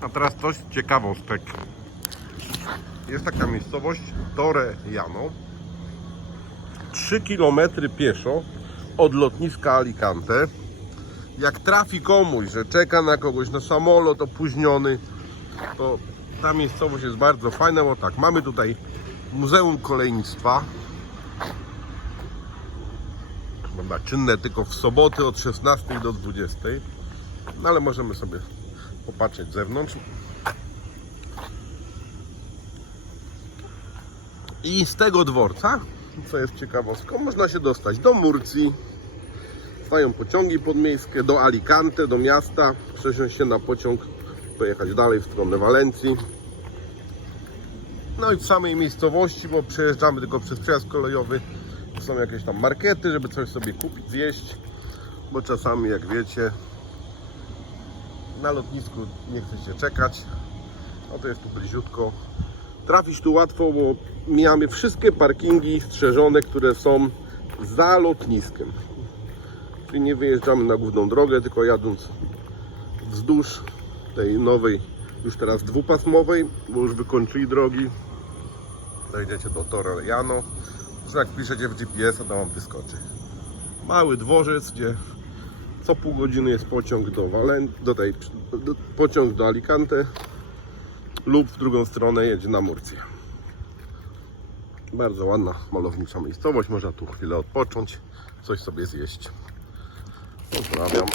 A teraz coś ciekawostek. Jest taka miejscowość Torrejano. 3 km pieszo od lotniska Alicante. Jak trafi komuś, że czeka na kogoś na samolot opóźniony, to ta miejscowość jest bardzo fajna, bo tak, mamy tutaj Muzeum Kolejnictwa. Dobra, czynne tylko w soboty od 16 do 20. No ale możemy sobie popatrzeć z zewnątrz. I z tego dworca, co jest ciekawostką, można się dostać do Murcji. Stają pociągi podmiejskie do Alicante, do miasta, przesiąść się na pociąg, pojechać dalej w stronę Walencji. No i w samej miejscowości, bo przejeżdżamy tylko przez przejazd kolejowy, są jakieś tam markety, żeby coś sobie kupić, zjeść, bo czasami, jak wiecie, na lotnisku nie chcecie czekać, no to jest tu bliziutko. Trafić tu łatwo, bo mijamy wszystkie parkingi strzeżone, które są za lotniskiem. Czyli nie wyjeżdżamy na główną drogę, tylko jadąc wzdłuż tej nowej, już teraz dwupasmowej, bo już wykończyli drogi. Dojdziecie do Torrejano. Że jak piszecie w GPS-a, to wam wyskoczy. Mały dworzec, gdzie co pół godziny jest pociąg do Walen do tej, do, pociąg do Alicante lub w drugą stronę jedzie na Murcję. Bardzo ładna, malownicza miejscowość. Można tu chwilę odpocząć, coś sobie zjeść. Pozdrawiam.